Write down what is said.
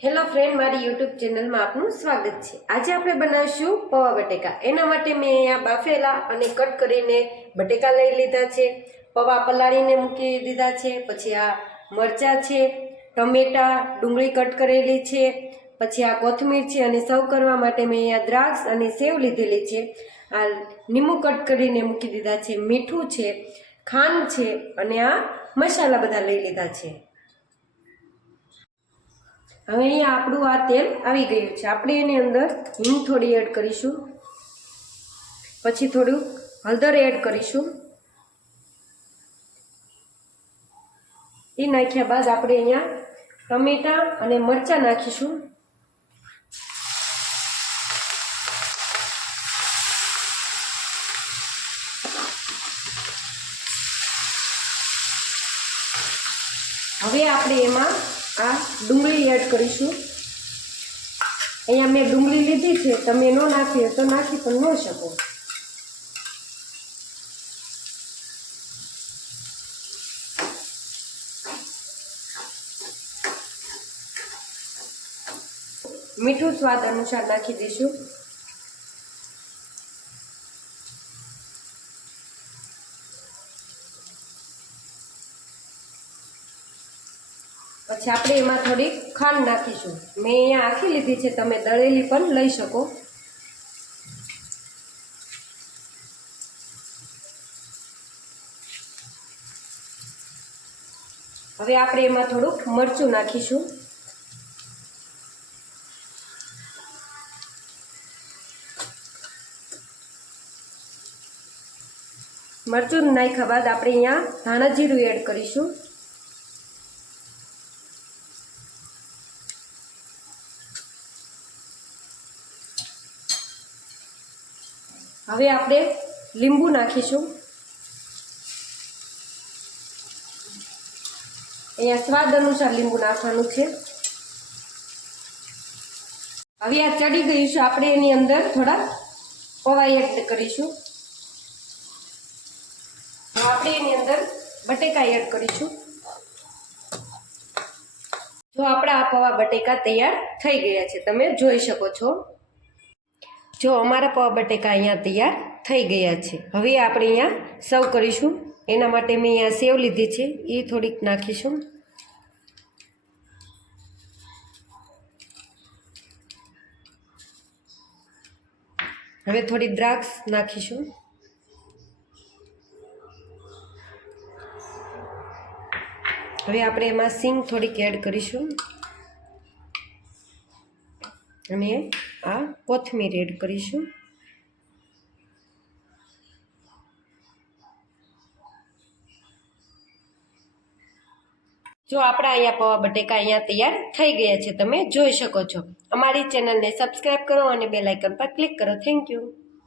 Hello friend, મારી YouTube ચેનલમાં આપનું સ્વાગત છે। આજે આપણે બનાવીશું પૌવા બટેકા। એના માટે મેં અહીંયા બાફેલા અને કટ કરીને બટેકા લઈ લીધા છે। પૌવા પલાળીને મૂકી દીધા છે। પછી આ મરચાં છે, ટમેટા, ડુંગળી કટ કરેલી છે, પછી આ કોથમીર છે અને સર્વ કરવા માટે મેં અહીંયા દ્રાક્ષ અને સેવ લીધેલી છે। આ લીંબુ કટ કરીને મૂકી દીધા છે, મીઠું છે, ખાંડ છે અને આ મસાલા બધા લઈ લીધા છે। હવે અહીંયા આપણું આ તેલ આવી ગયું છે। આપણે એની અંદર હિંગ થોડી એડ કરીશું, પછી થોડું હળદર એડ કરીશું। એ નાખ્યા બાદ આપણે અહીંયા ટમેટા અને મરચાં નાખીશું। હવે આપણે એમાં આ ડુંગળી એડ કરીશું। અહીંયા મેં ડુંગળી લીધી છે, તમે ન નાખી હોય તો નાખી પણ ન શકો। મીઠું સ્વાદ અનુસાર નાખી દઈશું। પછી આપણે એમાં થોડી ખાંડ નાખીશું। મેં અહીંયા આખી લીધી છે, તમે દળેલી પણ લઈ શકો। હવે આપણે એમાં થોડુંક મરચું નાખીશું। મરચું નાખ્યા બાદ આપણે અહીંયા ધાણા જીરું એડ કરીશું। હવે આપણે લીંબુ નાખીશું। અહીંયા સ્વાદ અનુસાર લીંબુ નાખવાનું છે। હવે આ ચડી ગયું છે, આપણે એની અંદર થોડા પૌવા એડ કરીશું। આપણે એની અંદર બટેકા એડ કરીશું। જો આપણા આ પૌવા બટેકા તૈયાર થઈ ગયા છે, તમે જોઈ શકો છો। જો અમારા પૌવા બટેકા અહીંયા તૈયાર થઈ ગયા છે। હવે આપણે અહીંયા સર્વ કરીશું। એના માટે મેં અહીંયા સેવ લીધી છે, એ થોડીક નાખીશું। હવે થોડી દ્રાક્ષ નાખીશું। હવે આપણે એમાં સિંગ થોડીક એડ કરીશું અને આ કોથમીર એડ કરીશું। જો આપણા અહીંયા પૌવા બટેકા અહીંયા તૈયાર થઈ ગયા છે, તમે જોઈ શકો છો। અમારી ચેનલને સબસ્ક્રાઈબ કરો અને બેલ આઇકન પર ક્લિક કરો। Thank you.